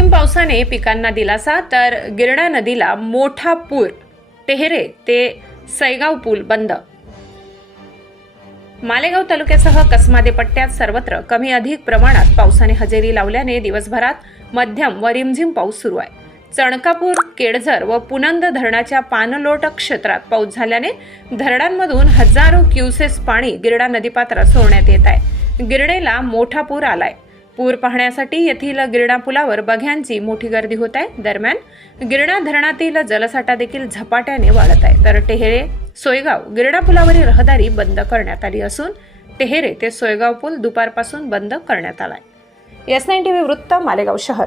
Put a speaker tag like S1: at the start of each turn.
S1: पावसाने पिकांना दिलासा तर गिरणा नदीला मोठा पूर तेहरे ते सैगाव पूल बंद. मालेगाव तालुक्यासह कसमादे पट्ट्यात सर्वत्र कमी अधिक प्रमाणात पावसाने हजेरी लावल्याने दिवसभरात मध्यम व रिमझिम पाऊस सुरू आहे. चणकापूर केडझर व पुनंद धरणाच्या पाणलोट क्षेत्रात पाऊस झाल्याने धरणांमधून हजारो क्युसेस पाणी गिरडा नदीपात्रात सोडण्यात येत आहे. गिरणेला मोठा पूर आलाय. पूर पाहण्यासाठी येथील गिरणा पुलावर बघ्यांची मोठी गर्दी होत आहे. दरम्यान गिरणा धरणातील जलसाठा देखील झपाट्याने वाढत आहे. तर टेहेरे सोयगाव गिरणा पुलावरील रहदारी बंद करण्यात आली असून टेहेरे ते सोयगाव पूल दुपारपासून बंद करण्यात आला आहे एस नाईन टी व्ही वृत्त मालेगाव शहर.